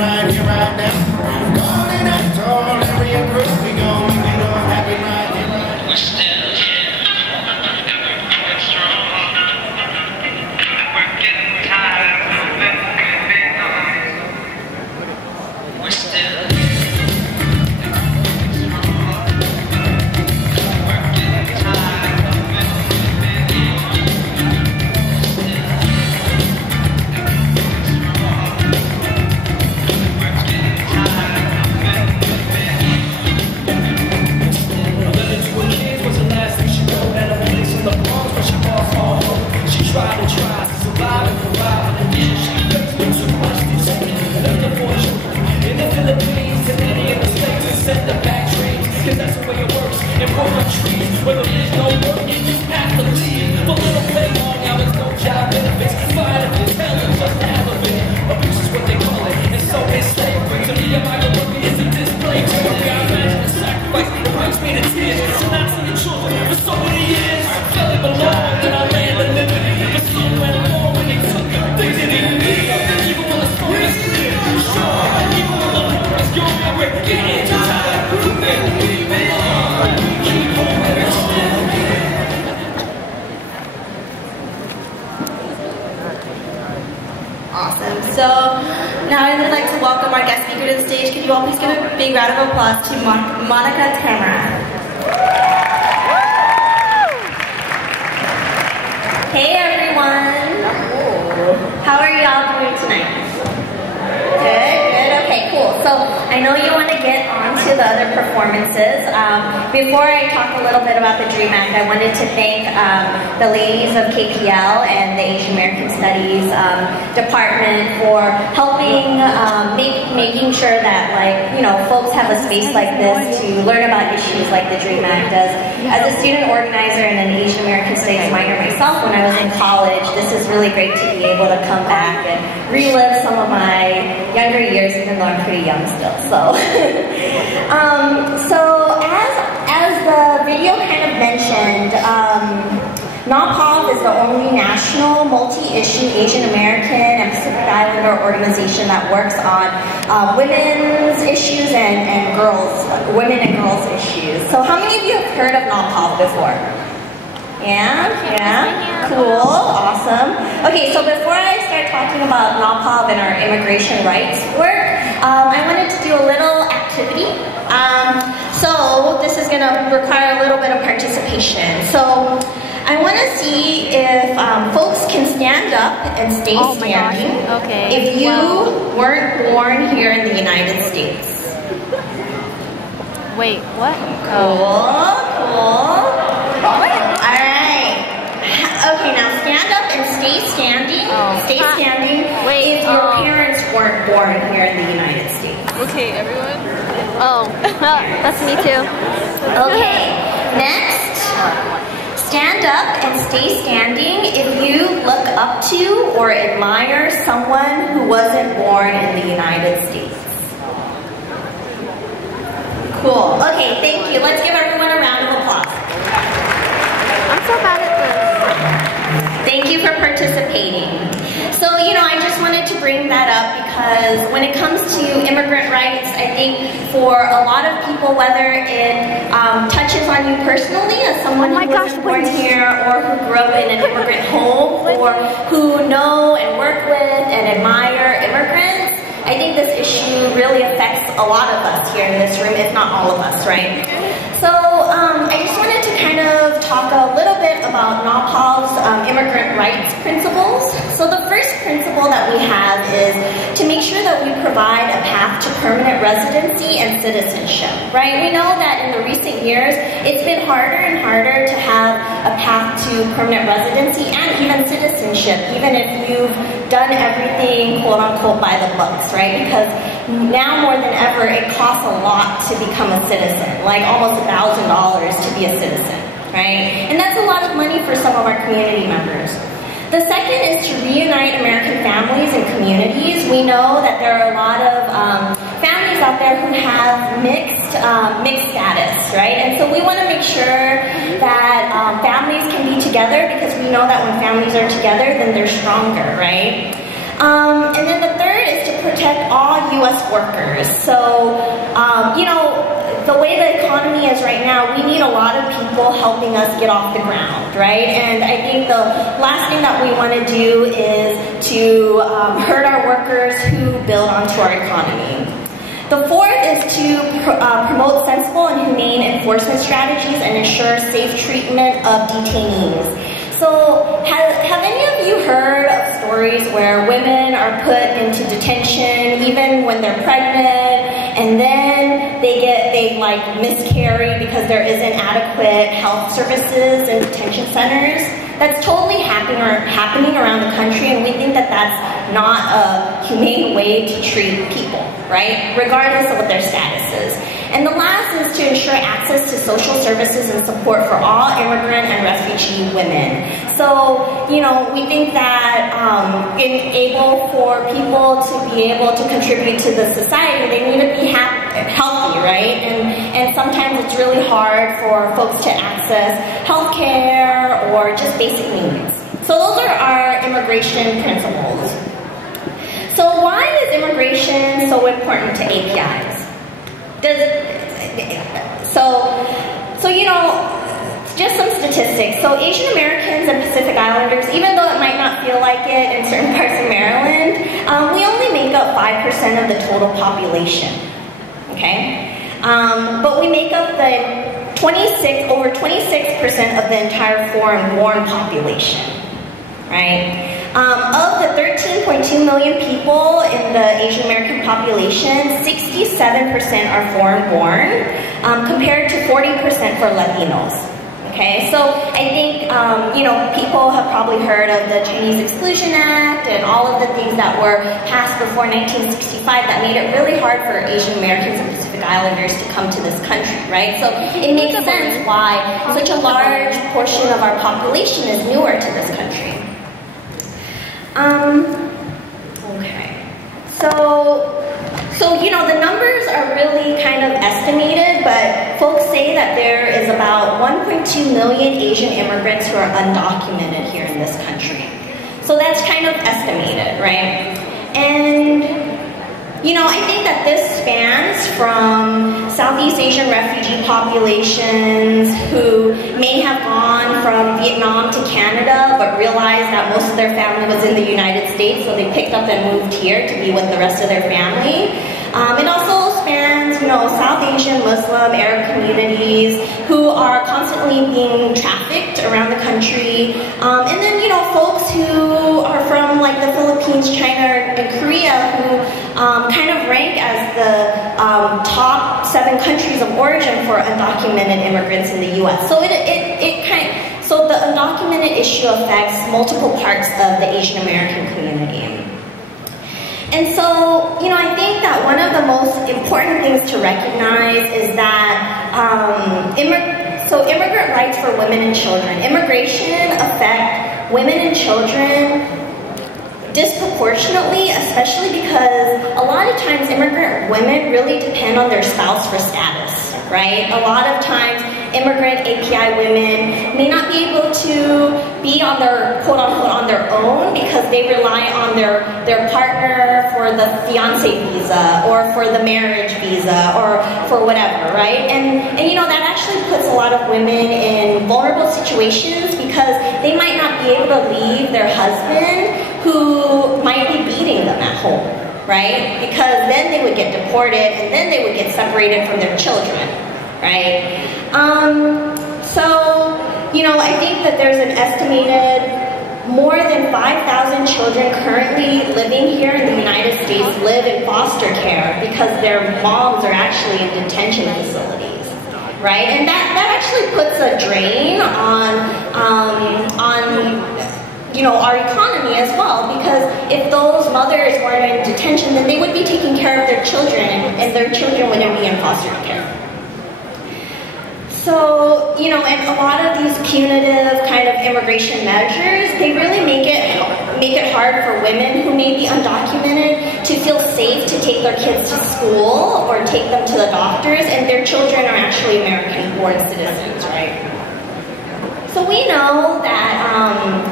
right here, right now. Calling out to all area group, we gon' make it all happen right here, right now. We're still here, and we're going strong. We're getting tired of moving on. We're still here. Awesome. So now I would like to welcome our guest speaker to the stage. Could you all please give a big round of applause to Monica Thammarath. Hey everyone. How are y'all doing tonight? Good, good. Okay, cool. So I know you want to get on to the other performances. Before I talk a little bit about the DREAM Act, I wanted to thank the ladies of KPL and the Asian American Studies department for helping making sure that, like, you know, folks have a space like this to learn about issues like the DREAM Act. As a student organizer and an Asian American Studies minor myself when I was in college, this is really great to be able to come back and relive some of my younger years, even though I'm pretty young still. So, as the video kind of mentioned, NAPAV is the only national multi-issue Asian American and Pacific Islander organization that works on women's issues and women and girls issues. So how many of you have heard of NAPAV before? Yeah, cool, awesome. Okay, so before I start talking about NAPAV and our immigration rights work, I wanted to do a little activity. So this is going to require a little bit of participation. So I want to see if folks can stand up and stay standing. Okay. If you weren't born here in the United States. Wait, what? Cool, cool. Alright. Okay, now stand up and stay standing. Stay standing. Wait, if your parents weren't born here in the United States. Okay, everyone. Oh, that's me too. Okay, next. Stand up and stay standing if you look up to or admire someone who wasn't born in the United States. Cool. Okay, thank you. Let's give everyone a round of applause. I'm so bad at this. Thank you for participating. So, you know, I just wanted to bring that up because when it comes to immigrant rights, I think for a lot of people, whether it touches on you personally as someone who wasn't born here or who grew up in an immigrant home or who know and work with and admire immigrants, I think this issue really affects a lot of us here in this room, if not all of us, right? So I just wanted to kind of talk a little bit about NAPAV's immigrant rights principles. So the first principle that we have is to make sure that we provide a path to permanent residency and citizenship, right? We know that in the recent years, it's been harder and harder to have a path to permanent residency and even citizenship, even if you've done everything, quote unquote, by the books, right? Because now more than ever, it costs a lot to become a citizen, like almost $1,000 to be a citizen, right? And that's a lot of money for some of our community members. The second is to reunite American families and communities. We know that there are a lot of families out there who have mixed status, right? And so we want to make sure that families can be together because we know that when families are together, then they're stronger, right? And then the third is to protect all U.S. workers. So, you know, the way the economy is right now, we need a lot of people helping us get off the ground, right? And I think the last thing that we want to do is to hurt our workers who build onto our economy. The fourth is to promote sensible and humane enforcement strategies and ensure safe treatment of detainees. So, have any of you heard of stories where women are put into detention even when they're pregnant, and then they like miscarry because there isn't adequate health services in detention centers? That's totally happening around the country, and we think that that's not a humane way to treat people, right? Regardless of what their status is. And the last is to ensure access to social services and support for all immigrant and refugee women. So, you know, we think that able for people to be able to contribute to the society, they need to be healthy, right? And sometimes it's really hard for folks to access healthcare or just basic needs. So those are our immigration principles. So why is immigration so important to APIs? So you know, just some statistics. So Asian Americans and Pacific Islanders, even though it might not feel like it in certain parts of Maryland, we only make up 5% of the total population, okay? But we make up the over 26% of the entire foreign-born population, right? Of the 13.2 million people in the Asian American population, 67% are foreign-born, compared to 40% for Latinos. Okay, so I think, you know, people have probably heard of the Chinese Exclusion Act and all of the things that were passed before 1965 that made it really hard for Asian Americans and Pacific Islanders to come to this country, right? So it makes sense why such a large portion of our population is newer to this country. Okay, so you know, the numbers are really kind of estimated, but folks say that there is about 1.2 million Asian immigrants who are undocumented here in this country. So that's kind of estimated, right? And you know, I think that this spans from Southeast Asian refugee populations who may have gone from Vietnam to Canada but realized that most of their family was in the United States, so they picked up and moved here to be with the rest of their family. It also spans, you know, South Asian, Muslim, Arab communities who are constantly being trafficked around the country. And then, you know, folks who are from like the Philippines, China, and Korea who kind of rank as the top 7 countries of origin for undocumented immigrants in the U.S. So so the undocumented issue affects multiple parts of the Asian American community. And so, you know, I think that one of the most important things to recognize is that immigrant rights for women and children. Immigration affect women and children disproportionately, especially because a lot of times immigrant women really depend on their spouse for status, right? A lot of times immigrant API women may not be able to be on their, quote unquote, on their own because they rely on their partner for the fiancé visa or for the marriage visa or for whatever, right? And you know, that actually puts a lot of women in vulnerable situations because they might not be able to leave their husband who might be beating them at home, right? Because then they would get deported and then they would get separated from their children, right? So, you know, I think that there's an estimated more than 5,000 children currently living here in the United States live in foster care because their moms are actually in detention facilities, right? And that actually puts a drain on you know, our economy as well, because if those mothers weren't in detention, then they would be taking care of their children, and their children wouldn't be in foster care. So, you know, and a lot of these punitive kind of immigration measures, they really make it hard for women who may be undocumented to feel safe to take their kids to school or take them to the doctors, and their children are actually American-born citizens, right? So we know that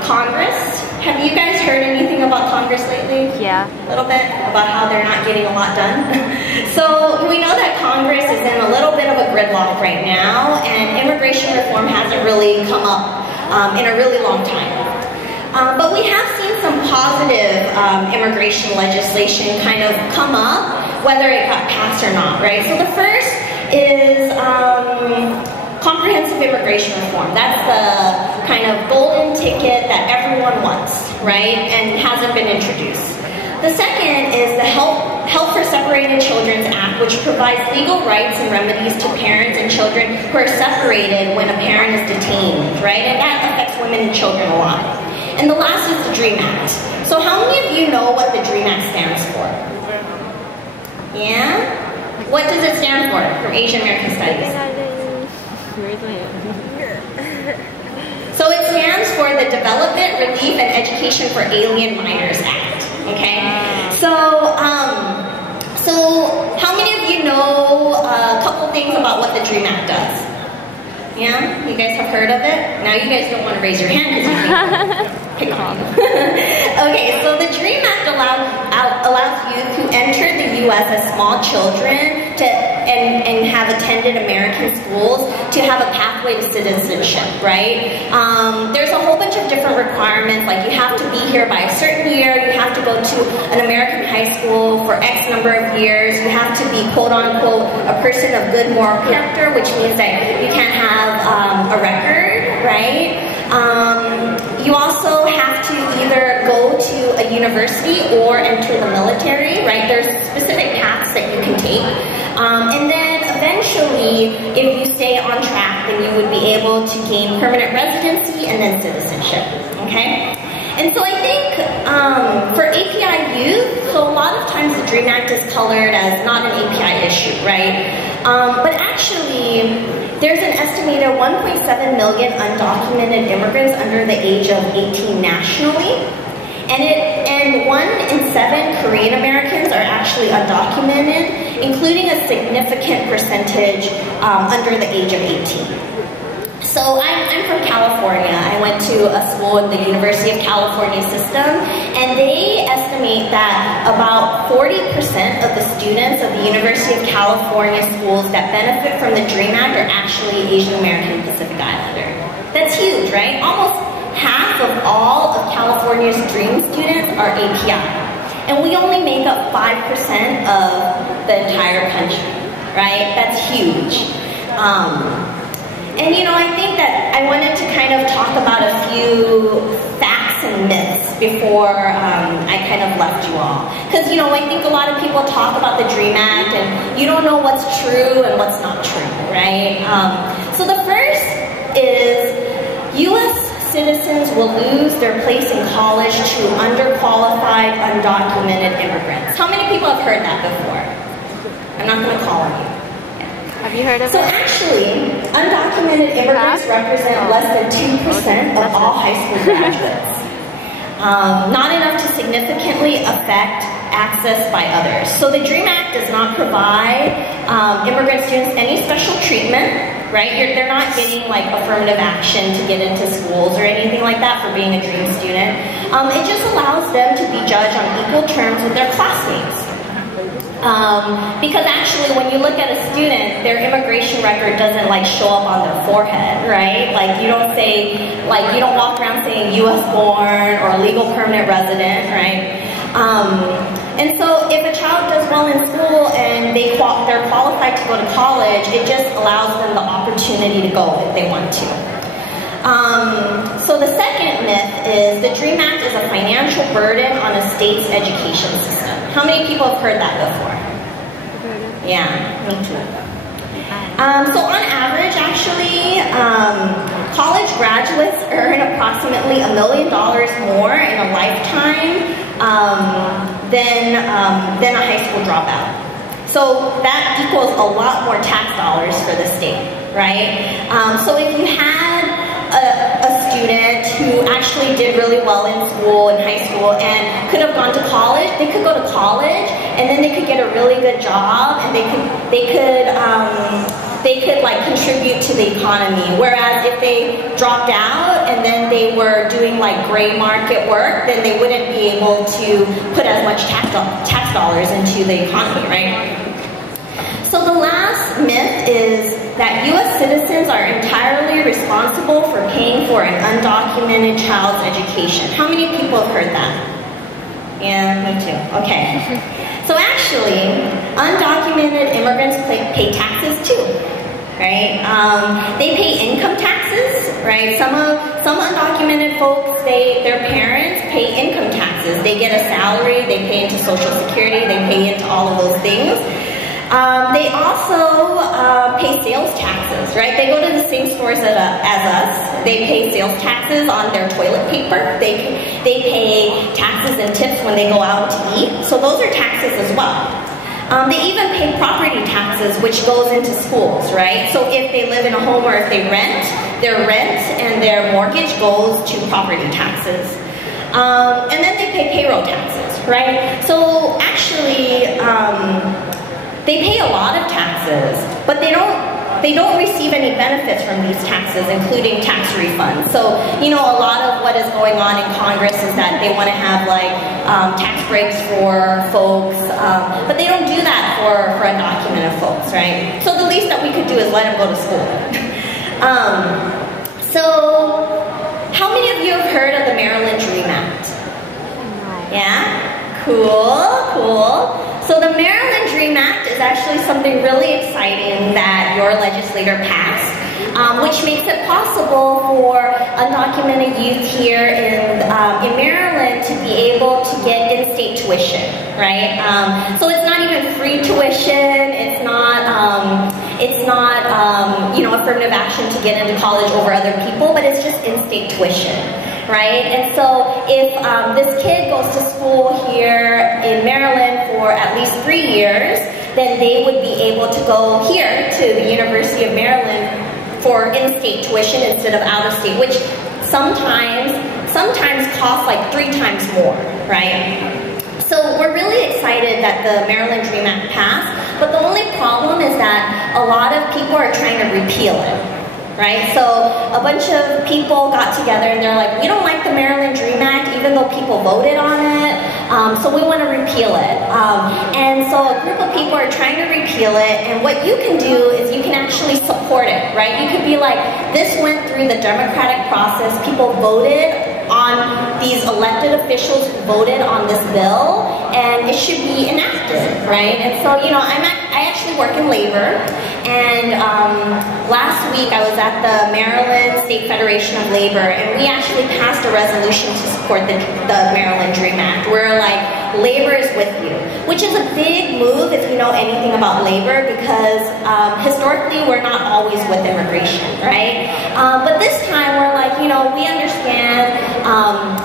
Congress, have you guys heard anything about Congress lately? actually? Yeah. A little bit about how they're not getting a lot done. So we know that Congress is in a little bit of a gridlock right now, and immigration reform hasn't really come up in a really long time. But we have seen some positive immigration legislation kind of come up, whether it got passed or not, right? So the first is comprehensive immigration reform. That's the kind of golden ticket that everyone wants, right? And hasn't been introduced. The second is the Help for Separated Children's Act, which provides legal rights and remedies to parents and children who are separated when a parent is detained, right? And that affects women and children a lot. And the last is the DREAM Act. So how many of you know what the DREAM Act stands for? Yeah? What does it stand for from Asian American Studies? So it stands for the Development, Relief, and Education for Alien Minors Act. Okay? So how many of you know a couple things about what the DREAM Act does? Yeah? You guys have heard of it? Now you guys don't want to raise your hand because you think pick on you. Okay, so the DREAM Act allows youth who enter the U.S. as small children and have attended American schools to have a pathway to citizenship, right? There's a whole bunch of different requirements, like you have to be here by a certain year, you have to go to an American high school for X number of years, you have to be quote-unquote a person of good moral character, which means that you can't have a record, right? You also have to either go to a university or enter the military, right? There's specific paths that you can take. And then eventually, if you stay on track, then you would be able to gain permanent residency and then citizenship, okay? And so I think for API youth, so a lot of times the DREAM Act is colored as not an API issue, right? But actually, there's an estimated 1.7 million undocumented immigrants under the age of 18 nationally. And 1 in 7 Korean Americans are actually undocumented, including a significant percentage under the age of 18. So I'm from California. I went to a school in the University of California system, and they estimate that about 40% of the students of the University of California schools that benefit from the DREAM Act are actually Asian American Pacific Islander. That's huge, right? Almost half of all of California's DREAM students are API. And we only make up 5% of the entire country, right? That's huge. And you know, I think that I wanted to kind of talk about a few facts and myths before I kind of left you all. Because you know, I think a lot of people talk about the DREAM Act and you don't know what's true and what's not true, right? So the first is U.S. citizens will lose their place in college to underqualified, undocumented immigrants. How many people have heard that before? I'm not going to call on you. Have you heard of So it? actually, undocumented immigrants represent less than 2% of all high school graduates. Not enough to significantly affect access by others. So the DREAM Act does not provide immigrant students any special treatment, right? They're not getting like affirmative action to get into schools or anything like that for being a DREAM student. It just allows them to be judged on equal terms with their classmates. Because actually when you look at a student, their immigration record doesn't like show up on their forehead, right? Like you don't say, like you don't walk around saying US born or legal permanent resident, right? And so if a child does well in school and they're qualified to go to college, it just allows them the opportunity to go if they want to. So the second myth is the DREAM Act is a financial burden on a state's education system. How many people have heard that before? Yeah, me too. So on average, actually, college graduates earn approximately $1 million more in a lifetime than a high school dropout. So that equals a lot more tax dollars for the state, right? So if you had a student who actually did really well in school, in high school, and could have gone to college, they could go to college, and then they could get a really good job, and they could they could like contribute to the economy. Whereas if they dropped out and then they were doing like gray market work, then they wouldn't be able to put as much tax dollars into the economy, right? So the last myth is that U.S. citizens are entirely responsible for paying for an undocumented child's education. How many people have heard that? Yeah, me too. Okay. So actually, undocumented immigrants pay taxes too, right? They pay income taxes, right? Some undocumented folks, their parents pay income taxes. They get a salary, they pay into Social Security, they pay into all of those things. They also pay sales taxes, right? They go to the same stores as us. They pay sales taxes on their toilet paper. They pay taxes and tips when they go out to eat. So those are taxes as well. They even pay property taxes, which goes into schools, right? So if they live in a home or if they rent, their rent and their mortgage goes to property taxes. And then they pay payroll taxes, right? So actually, they pay a lot of taxes, but they don't receive any benefits from these taxes, including tax refunds. So, you know, a lot of what is going on in Congress is that they want to have like tax breaks for folks, but they don't do that for undocumented folks, right? So the least that we could do is let them go to school. So, how many of you have heard of the Maryland Dream Act? Yeah? Cool. So the Maryland Dream Act is actually something really exciting that your legislator passed, which makes it possible for undocumented youth here in Maryland to be able to get in-state tuition, right? So it's not even free tuition. It's not you know, affirmative action to get into college over other people, but it's just in-state tuition. Right? And so if this kid goes to school here in Maryland for at least 3 years, then they would be able to go here to the University of Maryland for in-state tuition instead of out-of-state, which sometimes costs like 3 times more, right? So we're really excited that the Maryland Dream Act passed, but the only problem is that a lot of people are trying to repeal it. Right? So a bunch of people got together and they're like, we don't like the Maryland Dream Act even though people voted on it, so we want to repeal it. And so a group of people are trying to repeal it, and what you can do is you can actually support it, right? You could be like, this went through the democratic process, people voted on these elected officials who voted on this bill, and it should be enacted, right? And so, you know, I actually work in labor, and last week I was at the Maryland State Federation of Labor, and we actually passed a resolution to support the Maryland Dream Act. We're like, labor is with you, which is a big move if you know anything about labor, because historically we're not always with immigration, right? But this time we're like, you know, we understand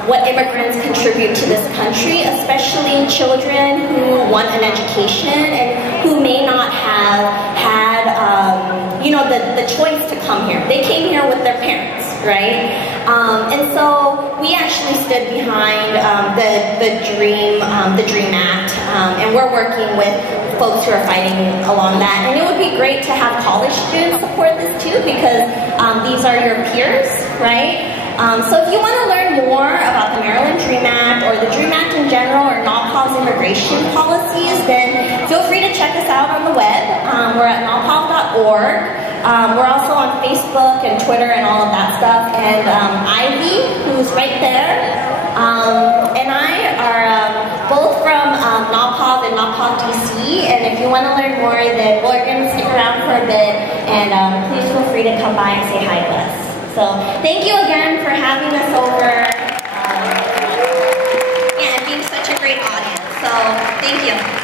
what immigrants contribute to this country, especially children who want an education and who may not have had, you know, the choice to come here. They came here with their parents, right? And so we actually stood behind the Dream Act, and we're working with folks who are fighting along that. And it would be great to have college students support this too, because these are your peers, right? So if you want to learn more about the Maryland Dream Act or the Dream Act in general or NAWPAW's immigration policies, then feel free to check us out on the web. We're at nawpaw.org. We're also on Facebook and Twitter and all of that stuff. And Ivy, who's right there, and I are both from NAWPAW and NAWPAW DC. And if you want to learn more, then we're going to stick around for a bit. And please feel free to come by and say hi to us. So thank you again for having us over, and being such a great audience. So thank you.